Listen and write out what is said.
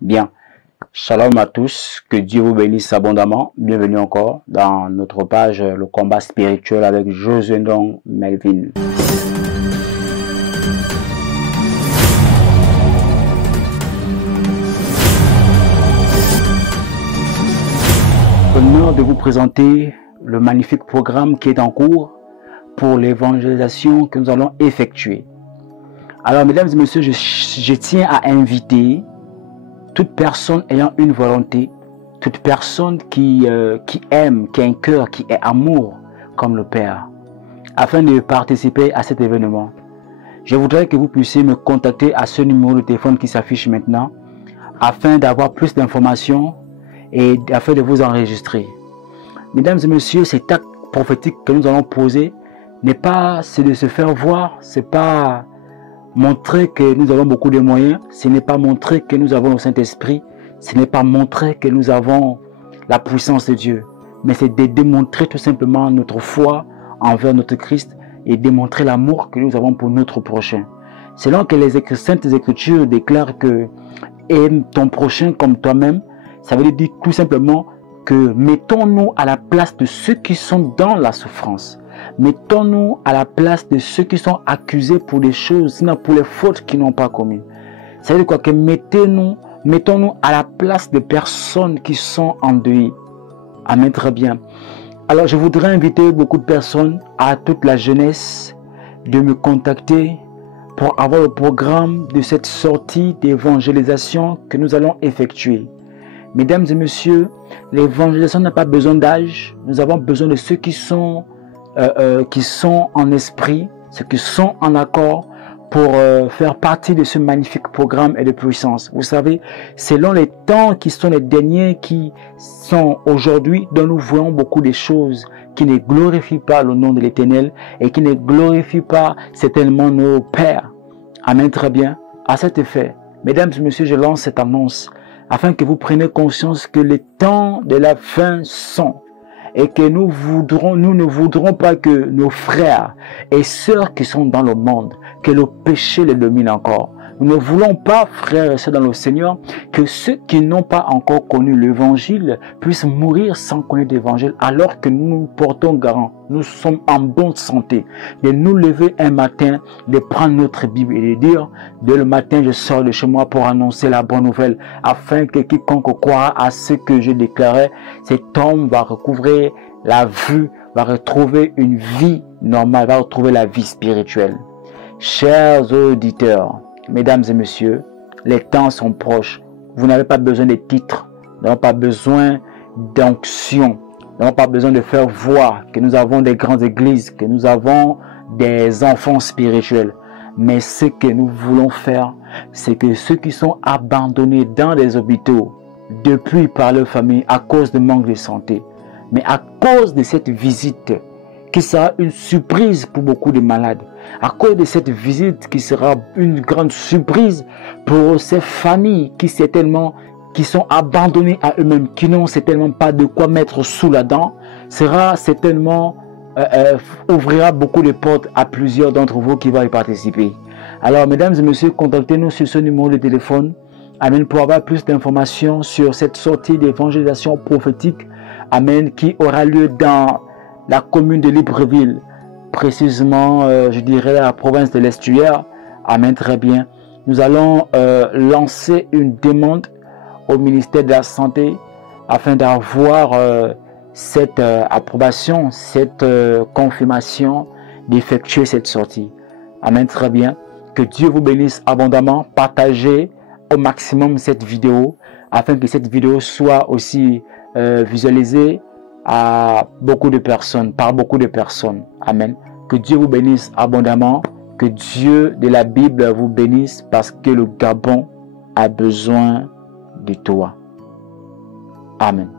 Bien, shalom à tous, que Dieu vous bénisse abondamment. Bienvenue encore dans notre page Le combat spirituel avec Josué Ndong Melvin. Honneur de vous présenter le magnifique programme qui est en cours pour l'évangélisation que nous allons effectuer. Alors, mesdames et messieurs, je tiens à inviter toute personne ayant une volonté, toute personne qui aime, qui a un cœur, qui est amour comme le Père, afin de participer à cet événement. Je voudrais que vous puissiez me contacter à ce numéro de téléphone qui s'affiche maintenant, afin d'avoir plus d'informations et afin de vous enregistrer. Mesdames et messieurs, cet acte prophétique que nous allons poser n'est pas de se faire voir, c'est pas montrer que nous avons beaucoup de moyens, ce n'est pas montrer que nous avons le Saint-Esprit, ce n'est pas montrer que nous avons la puissance de Dieu, mais c'est de démontrer tout simplement notre foi envers notre Christ et démontrer l'amour que nous avons pour notre prochain. Selon que les Saintes Écritures déclarent que aime ton prochain comme toi-même, ça veut dire tout simplement que mettons-nous à la place de ceux qui sont dans la souffrance. Mettons-nous à la place de ceux qui sont accusés pour des choses, sinon pour les fautes qu'ils n'ont pas commises. Ça veut dire quoi? Que mettons-nous à la place de personnes qui sont endeuillées. Amen, très bien. Alors, je voudrais inviter beaucoup de personnes, à toute la jeunesse, de me contacter pour avoir le programme de cette sortie d'évangélisation que nous allons effectuer. Mesdames et messieurs, l'évangélisation n'a pas besoin d'âge. Nous avons besoin de ceux qui sont en esprit, ceux qui sont en accord pour faire partie de ce magnifique programme et de puissance. Vous savez, selon les temps qui sont les derniers, qui sont aujourd'hui, dont nous voyons beaucoup de choses qui ne glorifient pas le nom de l'Éternel et qui ne glorifient pas certainement nos pères. Amen, très bien. À cet effet, mesdames et messieurs, je lance cette annonce afin que vous preniez conscience que les temps de la fin sont et que nous ne voudrons pas que nos frères et sœurs qui sont dans le monde, que le péché les domine encore. Nous ne voulons pas, frères et sœurs dans le Seigneur, que ceux qui n'ont pas encore connu l'évangile puissent mourir sans connaître l'évangile, alors que nous nous portons garant. Nous sommes en bonne santé. De nous lever un matin, de prendre notre Bible et de dire, dès le matin, je sors de chez moi pour annoncer la bonne nouvelle, afin que quiconque croira à ce que je déclarais, cet homme va recouvrer la vue, va retrouver une vie normale, va retrouver la vie spirituelle. Chers auditeurs, mesdames et messieurs, les temps sont proches. Vous n'avez pas besoin de titres, vous n'avez pas besoin d'onction, vous n'avez pas besoin de faire voir que nous avons des grandes églises, que nous avons des enfants spirituels. Mais ce que nous voulons faire, c'est que ceux qui sont abandonnés dans des hôpitaux, depuis par leur famille, à cause de manque de santé, mais à cause de cette visite, qui sera une surprise pour beaucoup de malades, à cause de cette visite qui sera une grande surprise pour ces familles qui sont abandonnées à eux-mêmes, qui n'ont certainement pas de quoi mettre sous la dent, sera certainement ouvrira beaucoup de portes à plusieurs d'entre vous qui vont y participer. Alors, mesdames et messieurs, contactez-nous sur ce numéro de téléphone. Amen, pour avoir plus d'informations sur cette sortie d'évangélisation prophétique. Amen, qui aura lieu dans la commune de Libreville, précisément, je dirais, la province de l'Estuaire. Amen, très bien. Nous allons lancer une demande au ministère de la Santé afin d'avoir cette approbation, cette confirmation d'effectuer cette sortie. Amen, très bien. Que Dieu vous bénisse abondamment. Partagez au maximum cette vidéo afin que cette vidéo soit aussi visualisée à beaucoup de personnes, par beaucoup de personnes. Amen. Que Dieu vous bénisse abondamment. Que Dieu de la Bible vous bénisse parce que le Gabon a besoin de toi. Amen.